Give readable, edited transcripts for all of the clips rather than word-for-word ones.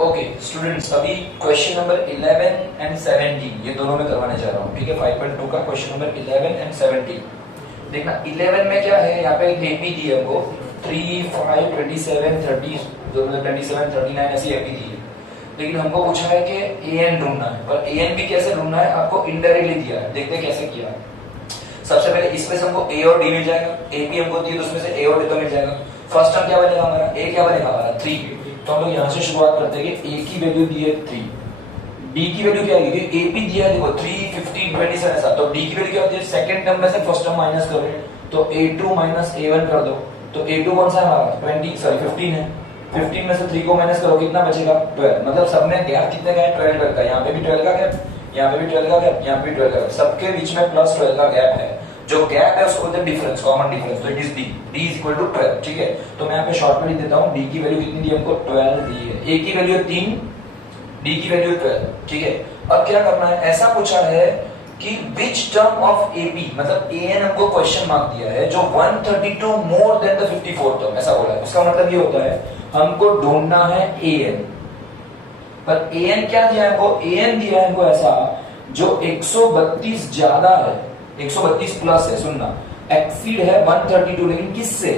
Okay students, अभी question number 11 and 17 ये दोनों में करवाने जा रहा हूँ। ठीक है, 5.2 का क्वेश्चन नंबर 11 एंड 17। देखना 11 में क्या है, यहाँ पे एक एपी दी है हमको 3, 5, 27, 30, 27, 39 ऐसी एपी दी है। लेकिन हमको पूछा है कि एन ढूंढना है, पर एन भी कैसे ढूंढना है आपको इनडायरेक्टली दिया है। देखते हैं कैसे किया। सबसे पहले इसमें से हमको ए और डी मिल जाएगा, ए भी हमको दी तो उसमें से ए और डी तो मिल जाएगा। फर्स्ट टर्म क्या बनेगा हमारा, ए क्या बनेगा हमारा 3। तो हम लोग यहाँ से शुरुआत करते हैं कि ए की वैल्यू दी है 3, डी की वैल्यू क्या आएगी, ए पी दिया है देखो 3, 15, 27 ऐसा, तो डी की वैल्यू क्या होती है, सेकंड टर्म में से फर्स्ट टर्म माइनस करो तो a2 माइनस a1 कर दो। तो a2 कौन सा है हमारा 15 है, 15 में से 3 को माइनस करो कितना बचेगा 12। मतलब सब में गैप कितने का है 12 का, यहाँ पे भी 12 का गैप, यहाँ पे भी 12 का गैप, यहाँ पे भी 12 का गैप, सबके बीच में प्लस 12 का गैप है। जो गैप है उसको बोलते हैं डिफरेंस, कॉमन डिफरेंस। तो it is D, D is equal to 12। ठीक है, तो मैं यहाँ पे शॉर्ट में लिख देता हूँ, डी की वैल्यू कितनी दी हमको 12 दी है, ए की वैल्यू 3, डी की वैल्यू 12। ठीक है, अब क्या करना है, ऐसा पूछा है कि विच टर्म ऑफ एपी, मतलब एन हमको क्वेश्चन मार्क दिया है जो 132 मोर देन द 54 टर्म, ऐसा बोला है। उसका मतलब ये होता है हमको ढूंढना है एन, पर एन क्या दिया है हमको, एन दिया है हमको ऐसा जो 132 ज्यादा है, 132 प्लस है, सुनना एक्सीड है 132, लेकिन किससे,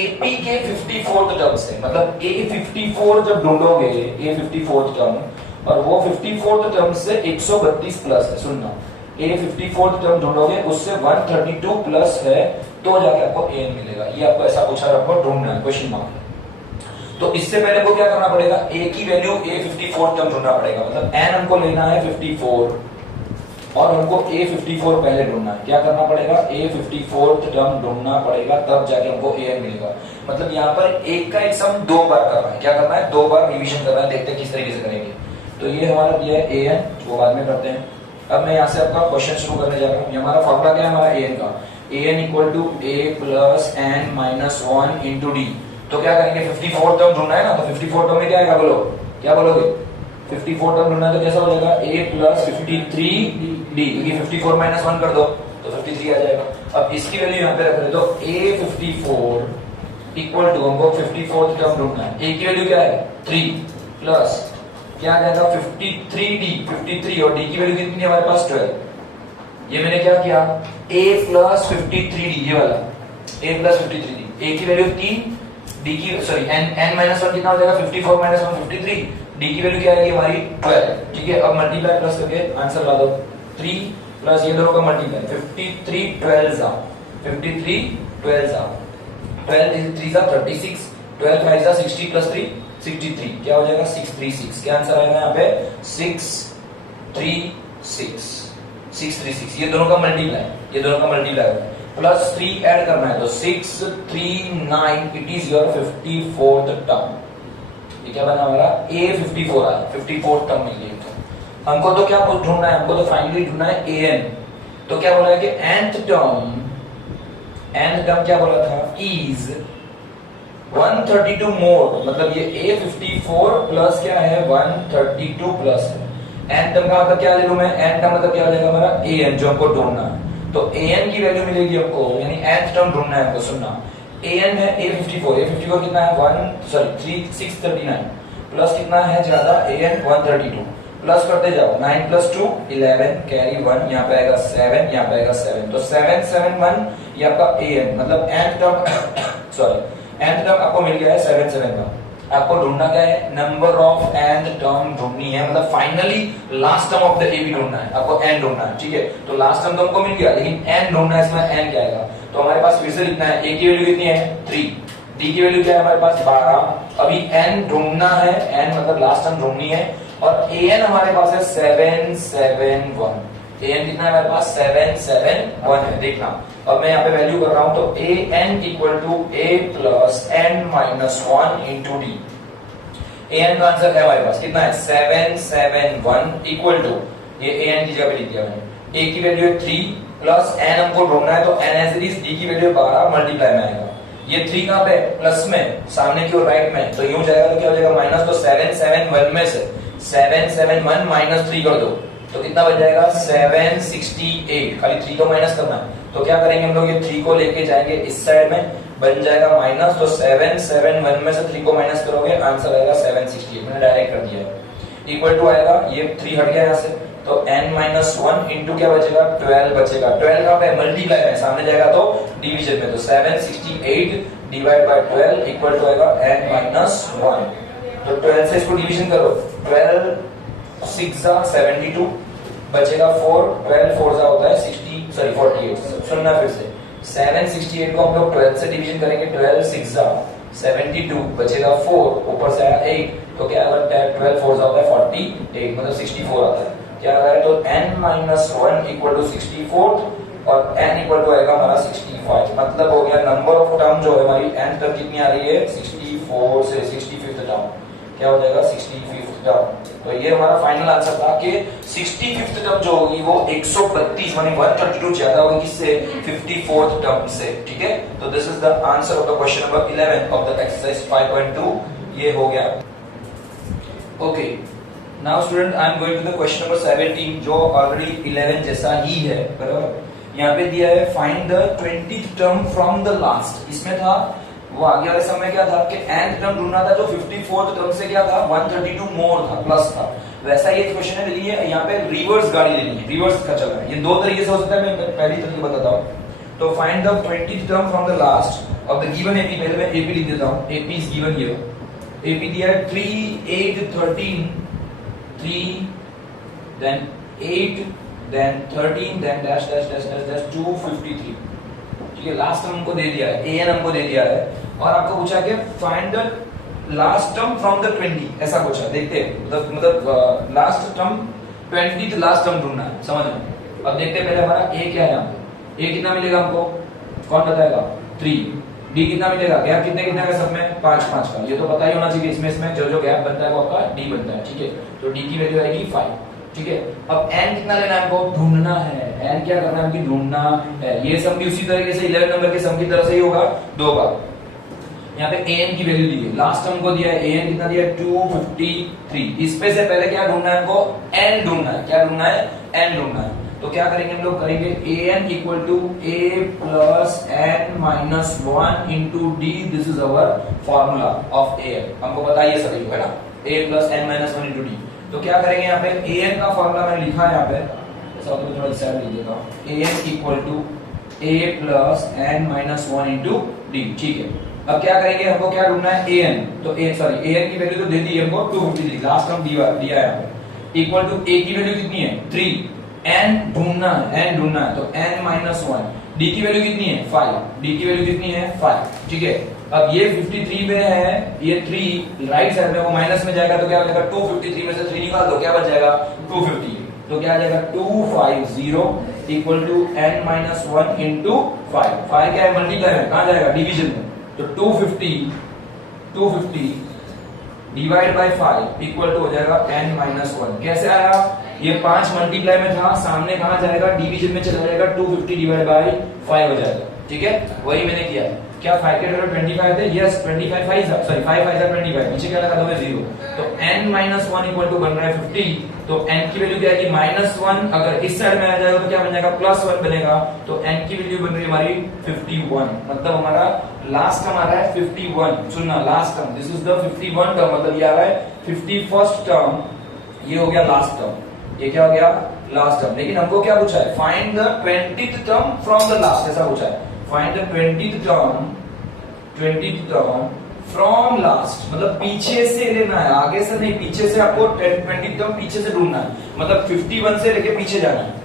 एपी के 54th टर्म से। मतलब ए 54 जब ढूंढोगे, ए 54th टर्म और वो 54th टर्म से 132 प्लस है, सुनना ए 54th टर्म ढूंढोगे उससे 132 प्लस है तो जाके आपको एन मिलेगा। ये आपको ऐसा पूछा है, आपको ढूंढना है, क्वेश्चन मार्क। तो इससे पहले को क्या करना पड़ेगा, ए की वैल्यू ए 54th टर्म ढूंढना पड़ेगा। मतलब एन हमको लेना है 54 और हमको ए 54 पहले ढूंढना है। क्या करना पड़ेगा, ए 54th टर्म ढूंढना पड़ेगा, तब जाके हमको एन मिलेगा। मतलब यहाँ पर एक का एक सम 2 बार करना है। क्या करना है, 2 बार रिवीजन करना है, देखते हैं किस तरीके से करेंगे। तो ये हमारा दिया है ए एन, वो बाद में करते हैं। अब मैं यहाँ से आपका क्वेश्चन शुरू करने जा रहा हूँ। हमारा फॉर्मूला क्या है हमारा ए एन का, A N equal to A plus N minus 1 into D. तो क्या करेंगे, 54 टर्म ढूंढना है ना, तो 54 टर्म में क्या आएगा, बोलो क्या बोलोगे, 54 टर्म ढूंढना है तो कैसा हो जाएगा, a प्लस 53d, क्योंकि 54 माइनस 1 कर दो तो 53 आ जाएगा। अब इसकी वैल्यू यहाँ पे रख रहे तो a 54 इक्वल टू, हमको 54th टर्म ढूंढना है, a की वैल्यू क्या है 3 प्लस क्या आ जाएगा 53d, 53 और d की वैल्यू कितनी है हमारे पास 12। ये मैंने क्या किया, a प्लस 53d, ये वाला a प्लस 53d, a की वैल्यू 3, d की सॉरी n माइनस 1 कितना हो जाएगा 54 माइनस 1 53, डी की वैल्यू क्या आएगी हमारी 12। ठीक है, अब मल्टीप्लाई प्लस करके आंसर ला दो, 3 प्लस ये दोनों का मल्टीप्लाई 53 12 जा 53 12 जा 12 3 जा 36, 12 5 जा 60 प्लस 3 63, क्या हो जाएगा 636। क्या आंसर आएगा यहाँ पे 636, 636। ये दोनों का मल्टीप्लाई, ये दोनों का मल्टीप्लाई प्लस 3 ऐड करना है तो 639, it is your 54th term. ये क्या बना हमारा a 54 आया, 54 टर्म मिल गई। तो हमको तो क्या ढूंढना है, हमको तो फाइनली ढूंढना है an। तो क्या बोला है कि nth टर्म क्या बोला था, इज 132 मोर, मतलब ये a 54 प्लस क्या है 132 प्लस है। n टर्म का मतलब क्या ले लूं मैं, n टर्म मतलब क्या हो जाएगा हमारा an, जो हमको ढूंढना है। तो an की वैल्यू मिलेगी हमको, यानी nth टर्म ढूंढना है हमको। सुनना an है a54 कितना है 639 प्लस कितना है ज्यादा an 132, प्लस करते जाओ 9 प्लस 2 11, कैरी 1, यहाँ पे आएगा 7, यहाँ पे आएगा 7, तो 7 7 1 ये आपका an, मतलब nth term sorry nth term आपको मिल गया है 7 7 का। आपको ढूंढना क्या है, नंबर ऑफ nth टर्म ढूंढनी है, मतलब finally last term of the ab ढूंढना है, आपको n ढूंढना है। ठीक है, तो लास्ट टर्म तो हमको मिल गया, लेकिन n ढूंढना है, इसमें n क्या आएगा। तो हमारे पास फिर से लिखना है, a की वैल्यू कितनी है 3, d की वैल्यू क्या है हमारे पास 12, अभी n ढूंढना है, n मतलब लास्ट टर्म ढूंढनी है, और an हमारे पास है 771, an कितना है हमारे पास 771 है। देखना अब मैं यहाँ पे वैल्यू कर रहा हूं तो an equal to a plus n minus 1 into डी। an का आंसर है हमारे पास कितना है 771 इक्वल टू, ये an की जगह पे लिख दिया मैंने, a की वैल्यू है 3 प्लस n हमको ढूंढना है तो n as it is, d की वैल्यू 12 मल्टीप्लाई में आएगा, ये 3 कहां पे प्लस में, सामने की ओर राइट में, तो यूं जाएगा तो क्या हो जाएगा माइनस, तो 771 में से 771 माइनस 3 कर दो तो कितना बच जाएगा 768, खाली 3 को माइनस करना है। तो क्या करेंगे हम लोग, ये 3 को लेके जाएंगे इस साइड में, बन जाएगा माइनस, तो 771 में से 3 को माइनस करोगे आंसर आएगा 768, मैंने डायरेक्ट कर दिया है। इक्वल टू आएगा, ये 3 हट गया यहाँ से, तो n माइनस 1 इंटू क्या बचेगा 12 बचेगा। 12 कहाँ पे मल्टीप्लाई में, सामने जाएगा तो डिवीजन में, तो 768 डिवाइड बाय 12 इक्वल टू आएगा n माइनस 1। तो 12 से इसको डिवीजन करो, 12 6 72 बचेगा 4, 12 4 होता है 60 सॉरी 48। सुनना फिर से, 768 को हम लोग 12 से डिवीजन करेंगे, 12 6 72 बचेगा 4, ऊपर से आया 8, तो क्या आएगा 12 4 होता है 48, मतलब 64 आता है। क्या आ रहा है, तो n माइनस 1 इक्वल टू 64 और n इक्वल टू आएगा हमारा 65। मतलब हो गया नंबर ऑफ टर्म जो है हमारी n तक कितनी आ रही है 64 से 65th टर्म, क्या हो जाएगा 65th टर्म। तो ये हमारा फाइनल आंसर था कि 65th टर्म जो होगी वो 132 माने 132 ज्यादा होगी किससे 54th टर्म से। ठीक है, तो this is the answer of the question number 11 of the exercise 5.2। ये हो गया। Okay, now student I am going to the question number 17 जो ऑलरेडी 11 जैसा ही है, बराबर। यहाँ पे दिया है find the 20th term from the last. इसमें था वो आगे वाले समय क्या था कि nth टर्म ढूंढना था जो 54th टर्म से क्या था 132 मोर था, प्लस था। वैसा ये क्वेश्चन है, लेकिन यहाँ पे रिवर्स गाड़ी लेनी है, रिवर्स का चल रहा है। ये दो तरीके से हो सकता है, मैं पहली तरीके बताता हूँ। तो find the 20th term from the last of the given AP. पहले मैं एपी लिख देता हूँ, AP is given here. AP दिया है 3 8 13 3 then 8 then 13 then dash dash dash dash dash 253। ठीक है, लास्ट टर्म हमको दे दिया है, an हमको दे दिया है और आपको पूछा कि find the last term from the 20। ऐसा पूछा, देखते हैं मतलब last term 20th last term ढूंढना है, समझ में। अब देखते हैं पहले हमारा a क्या है, हमको a कितना मिलेगा, हमको कौन बताएगा 3। d कितना मिलेगा, गैप कितने कितने का सब में 5 5 का, ये तो पता ही होना चाहिए। इसमें जो गैप बनता है वो आपका d बनता है। ठीक है, तो d की वैल्यू आएगी 5। ठीक है, अब n कितना लेना है, हमको ढूंढना है। n क्या करना है, हमको ढूंढना है। ये सम भी उसी तरीके से 11 नंबर के सम की तरह से ही होगा, दो बार। यहाँ पे an की वैल्यू दी है, लास्ट टर्म को दिया है an कितना दिया है 253। इस पे से पहले क्या ढूंढना है, हमको n ढूंढना है। क्या ढूंढना है, n ढूंढना है। तो क्या करेंगे हम लोग, करेंगे an equal to a plus n minus 1 into डी। This is our formula of an। हमको पता है ये सभी है ना, a plus n minus 1 into D. तो क्या करेंगे यहाँ पे an का फॉर्मूला मैंने लिखा है यहाँ पे, ऐसा तो थोड़ा इस साइड लिख देता हूँ। an equal to a plus n minus 1 into डी। ठीक है, अब क्या करेंगे, हमको क्या ढूंढना है an। तो an की वैल्यू तो दे दी हमको 253, लास्ट टर्म दिया है यहाँ पे। इक्वल टू a की वैल्यू कितनी है 3, n ढूंढना है, n ढूंढना है, तो n माइनस 1। d की वैल्यू कितनी है 5, d की वैल्यू कितनी है 5। ठीक है, अब ये 53 में है, ये 3 राइट साइड में, वो माइनस में जाएगा तो क्या हो जाएगा 253 में से 3 निकाल दो, क्या बच जाएगा 250। तो क्या आ जाएगा 250 equal to n minus 1 into 5। 5 क्या है, मल्टीप्लाई है, कहां जाएगा डिवीजन में। तो 250 डिवाइड बाय 5 इक्वल टू हो जाएगा n माइनस 1। कैसे आया, ये 5 मल्टीप्लाई में था, सामने कहां जाएगा डिवीजन में चला जाएगा, 250 डिवाइड बाय 5 हो जाएगा। ठीक है, वही मैंने किया। क्या 5 के टोटल 25 थे, यस 25 5 सॉरी 5 5 25, नीचे क्या लगा दोगे 0। तो n माइनस 1 इक्वल टू बन रहा है 50। तो n की वैल्यू क्या है माइनस 1, अगर इस साइड में आ जाएगा तो क्या बन जाएगा प्लस 1 बनेगा। तो n की वैल्यू बन रही है हमारी 51, मतलब हमारा लास्ट टर्म आ रहा है 51। सुनना, last term, this is the 51 term, मतलब ये आ रहा है 51st टर्म, ये हो गया लास्ट टर्म। ये क्या हो गया लास्ट टर्म। लेकिन हमको क्या पूछा है, find the 20th term from the last, ऐसा पूछा है। Find the 20th term from last, मतलब पीछे से लेना है, आगे से नहीं, पीछे से आपको 20th टर्म पीछे से ढूंढना है, मतलब 51 से लेके पीछे जाना है।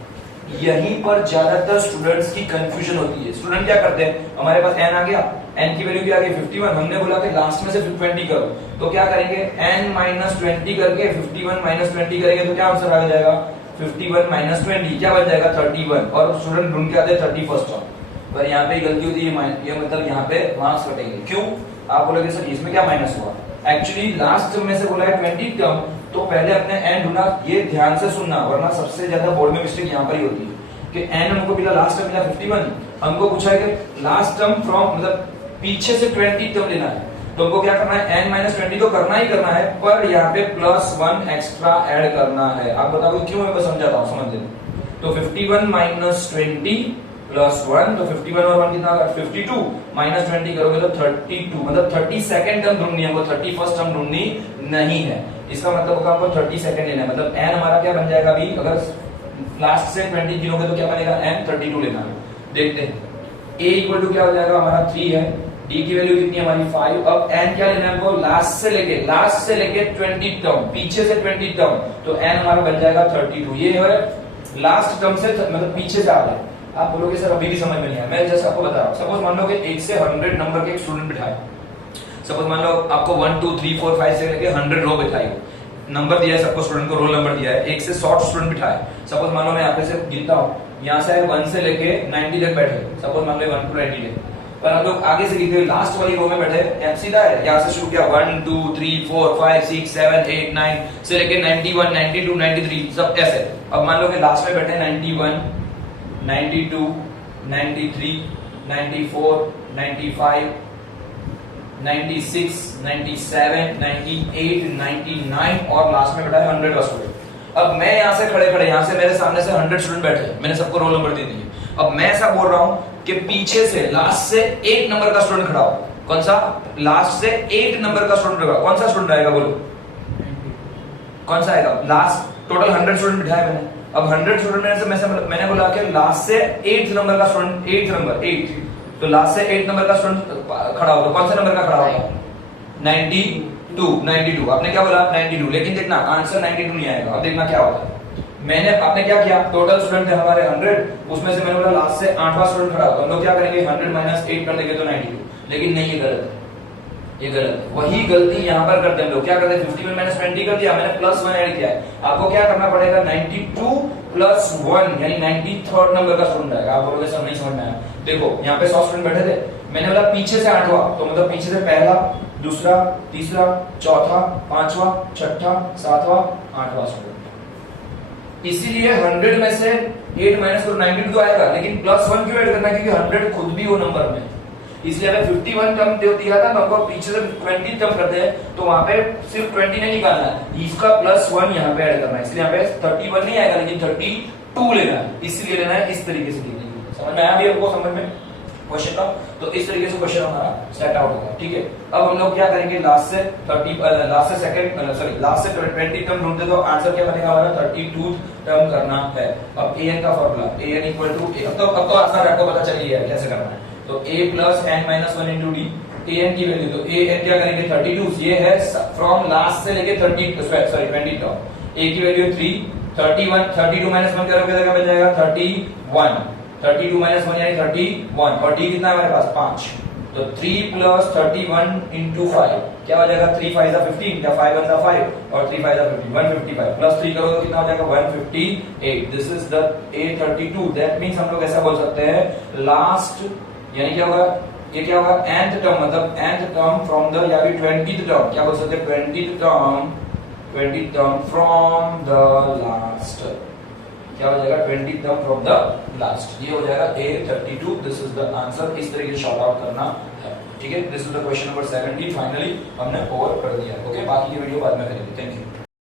यहीं पर ज्यादातर स्टूडेंट्स की कंफ्यूजन होती है। स्टूडेंट क्या करते हैं, हमारे पास n आ गया, n की वैल्यू क्या आ गई 51, हमने बोला कि लास्ट में से 20 करो, तो क्या करेंगे n माइनस 20 करके 51 माइनस 20 करेंगे तो क्या आंसर आ जाएगा 51 माइनस 20, क्या बन जाएगा 31। और स्टूडेंट ढूंढ के आते हैं 31st टर्म, पर यहाँ पे गलती होती है, ये मतलब यहाँ पे मार्क्स कटेंगे। क्यों, आप बोलोगे सर इसमें क्या माइनस हुआ। एक्चुअली लास्ट में से बोला है 20 टर्म, तो पहले अपने n ढूंढा। ये ध्यान से सुनना, वरना सबसे ज्यादा बोर्ड में मिस्टेक यहाँ पर ही होती है कि n हमको मिला, लास्ट टर्म मिला 51, हमको पूछा है कि लास्ट टर्म फ्रॉम मतलब पीछे से 20 टर्म लेना है, तो हमको क्या करना है n माइनस 20 तो करना ही करना है, पर यहाँ पे प्लस 1 एक्स्ट्रा ऐड करना है। आप बताओगे क्यों, मैं समझाता हूँ, समझ लेना। तो 51 माइनस 20 प्लस 1, तो 51 और 1 कितना होगा 52, माइनस 20 करोगे तो 32, मतलब 32nd टर्म ढूंढनी है, हमको 31st टर्म ढूंढनी नहीं है। इसका मतलब होगा हमको 32nd लेना है, मतलब n हमारा क्या बन जाएगा अभी, अगर लास्ट से 20 गिनोगे तो क्या बनेगा n 32 लेना है। देखते हैं a इक्वल टू क्या हो जाएगा हमारा 3 है, d की वैल्यू कितनी है हमारी 5, अब n क्या लेना है हमको लास्ट से लेके 20 टर्म, पीछे से 20 टर्म, तो n हमारा बन जाएगा 32। ये है लास्ट टर्म से, मतलब पीछे से आ रहा है। आप बोलोगे सर अभी भी समझ में नहीं आया, मैं जैसे आपको बता रहा हूं, सपोज मान लो कि 1 से 100 नंबर के एक स्टूडेंट बिठाए, सपोज मान लो आपको 1 2 3 4 5 से लेके 100 रो बिठाई, नंबर दिया है सबको, स्टूडेंट को रोल नंबर दिया है, 1 से 100 स्टूडेंट बिठाए, सपोज मान लो मैं यहाँ पे से गिनता हूँ, यहाँ से 1 से लेके 90 तक बैठे, सपोज मान लो 1 to 90 तक, पर आप लोग आगे से गिनते लास्ट वाली रो में बैठे, सीधा है, यहाँ से शुरू किया 1 2 3 4 5 6 7 8 9 से लेके 91 92 93 सब ऐसे। अब मान लो कि लास्ट में बैठे 91 92 93 94 95 96 97 98 99 और लास्ट में बैठा है 100 का स्टूडेंट। अब मैं यहाँ से खड़े यहाँ से मेरे सामने से 100 स्टूडेंट बैठे, मैंने सबको रोल नंबर दे दिए। अब मैं ऐसा बोल रहा हूँ कि पीछे से लास्ट से 8 नंबर का स्टूडेंट खड़ा हो, कौन सा, लास्ट से 8 नंबर का स्टूडेंट खड़ा, कौन सा स्टूडेंट आएगा बोलो, कौन सा आएगा, लास्ट टोटल 100 स्टूडेंट बिठाए मैंने, अब 100 स्टूडेंट में से मैंने बोला कि लास्ट से 8 नंबर का स्टूडेंट, 8 नंबर 8, तो लास्ट से 8 नंबर का स्टूडेंट खड़ा होगा, कौन सा नंबर का खड़ा होगा 92। आपने क्या बोला 92, लेकिन देखना आंसर 92 नहीं आएगा। अब देखना क्या होता है, आपने क्या किया, टोटल स्टूडेंट थे हमारे 100, उसमें से मैंने बोला लास्ट से 8वां स्टूडेंट खड़ा होगा, हम लोग क्या करेंगे 100 माइनस 8 कर देंगे तो 92, लेकिन नहीं ये गलत है, ये गलत है। वही गलती यहाँ पर करते हैं लोग, क्या करते हैं 51 माइनस 20 कर दिया, मैंने प्लस 1 ऐड किया है, आपको क्या करना पड़ेगा 92 प्लस 1 यानी 93rd नंबर का स्टूडेंट आएगा। आप बोलोगे सर नहीं समझ में आया, देखो यहाँ पे 100 स्टूडेंट बैठे थे, मैंने बोला पीछे से 8वां, तो मतलब पीछे से पहला दूसरा तीसरा चौथा पांचवा छठा सातवां 8वां स्टूडेंट, इसीलिए 100 में से 8 माइनस करो 92 तो आएगा, लेकिन प्लस 1 क्यों ऐड करना है, क्योंकि 100 खुद भी वो नंबर में, इसलिए अगर 51 टर्म दिया था तो हमको पीछे से 20 टर्म करते हैं, तो वहां पे सिर्फ 20 नहीं निकालना है, इसका प्लस 1 यहाँ पे ऐड करना है, इसलिए यहाँ पे 31 नहीं आएगा लेकिन 32 लेना है, इसलिए लेना है इस तरीके से। समझ में आया भी आपको, समझ में क्वेश्चन का, तो इस तरीके से क्वेश्चन हमारा सेट आउट होगा। ठीक है, अब हम लोग क्या करेंगे, लास्ट से 20 टर्म ढूंढते तो आंसर क्या बनेगा हमारा 32 टर्म करना है। अब an का फॉर्मूला an इक्वल टू, अब तो आसान आपको पता चल गया है कैसे करना है, तो a plus n minus 1 into डी, an की वैल्यू, तो an क्या करेंगे 32, ये है फ्रॉम लास्ट से लेके 20 टर्म, a की वैल्यू 3, 31 32 माइनस 1 करोगे तो क्या बन जाएगा 31, 32 माइनस 1 यानी 31, और d कितना है हमारे पास 5, तो 3 प्लस 31 इंटू 5 क्या हो जाएगा, 3 5 15 या 5 1 5 और 3 5 15 155 प्लस 3 करोगे तो कितना हो जाएगा 158। This is the A32, that means हम लोग ऐसा बोल सकते हैं लास्ट, यानी क्या होगा, ये क्या होगा nth टर्म, मतलब nth टर्म फ्रॉम द, या फिर 20th टर्म, क्या बोल सकते हैं 20th term from the last, क्या हो जाएगा 20th term from the last, ये हो जाएगा A32। This is the answer, इस तरीके से शॉर्ट आउट करना है। ठीक है, this is the question number 17, finally हमने ओवर कर दिया। ओके, बाकी की वीडियो बाद में करेंगे। Thank you.